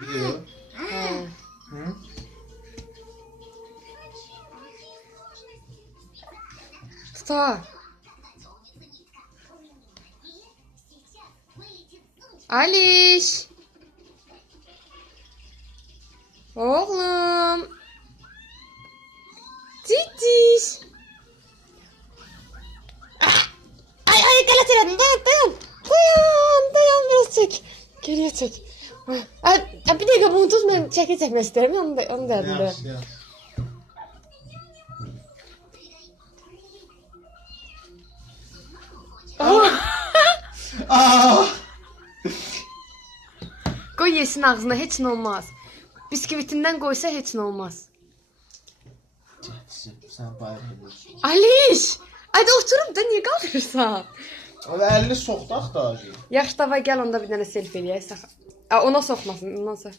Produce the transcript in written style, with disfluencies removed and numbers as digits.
Video. Hə. Hı? Tuta. Aliş. Oğlum. Titiş. Ay ay galet elədim. Dayan. Dayan biraz çek. Geriye çek. Bir dakika bunu tut, ben çekmek isterim. Onu da elimde. Yaxşı, yaxşı. Aa! Koy yesin ağzına, heç nə olmaz. Biskvitindən qoysa heç nə olmaz. Sən bayır edirsən. Aliş! Hadi oturup da niye qalırsan? O da əlini soxdaq da acı. Yaxşı, dava gəl onda bir dənə selfie eləyək. Ona soxmasın, ondan sonra.